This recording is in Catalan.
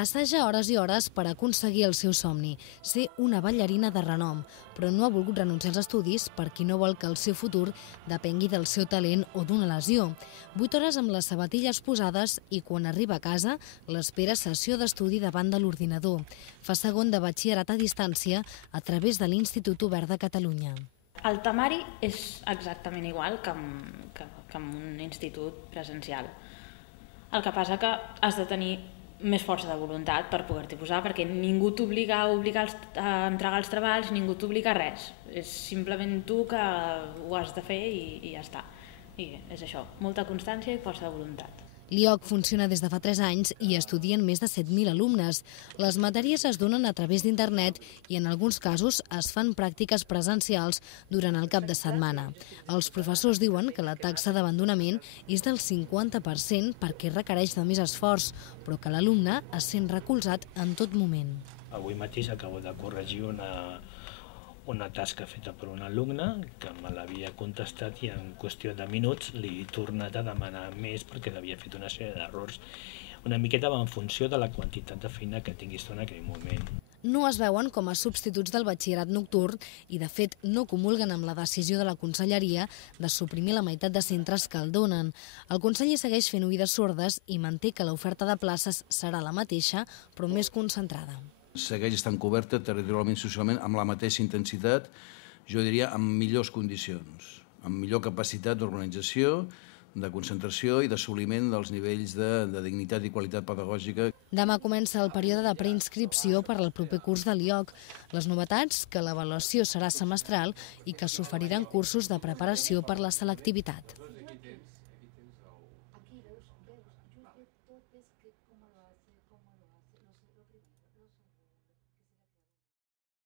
Assaja hores i hores per aconseguir el seu somni, ser una ballarina de renom, però no ha volgut renunciar als estudis perquè no vol que el seu futur depengui del seu talent o d'una lesió. 8 hores amb les sabatilles posades i quan arriba a casa l'espera sessió d'estudi davant de l'ordinador. Fa segon de batxillerat a distància a través de l'Institut Obert de Catalunya. El temari és exactament igual que en un institut presencial. El que passa que has de tenir més força de voluntat per poder-t'hi posar, perquè ningú t'obliga a entregar els treballs, ningú t'obliga a res. És simplement tu que ho has de fer i ja està. I és això, molta constància i força de voluntat. L'IOC funciona des de fa 3 anys i estudien més de 7.000 alumnes. Les matèries es donen a través d'internet i en alguns casos es fan pràctiques presencials durant el cap de setmana. Els professors diuen que la taxa d'abandonament és del 50% perquè requereix de més esforç, però que l'alumne es sent recolzat en tot moment. Avui mateix acabo de corregir una tasca feta per un alumne que me l'havia contestat i en qüestió de minuts li he tornat a demanar més perquè l'havia fet una sèrie d'errors una miqueta en funció de la quantitat de feina que tinguis en aquell moment. No es veuen com a substituts del batxillerat nocturn i, de fet, no comulguen amb la decisió de la Conselleria de suprimir la meitat de centres que el donen. El conseller segueix fent oïdes sordes i manté que l'oferta de places serà la mateixa, però més concentrada. Segueix estant coberta territorialment i socialment amb la mateixa intensitat, jo diria amb millors condicions, amb millor capacitat d'organització, de concentració i d'assoliment dels nivells de dignitat i qualitat pedagògica. Demà comença el període de preinscripció per al proper curs de l'IOC. Les novetats, que l'avaluació serà semestral i que s'oferiran cursos de preparació per la selectivitat.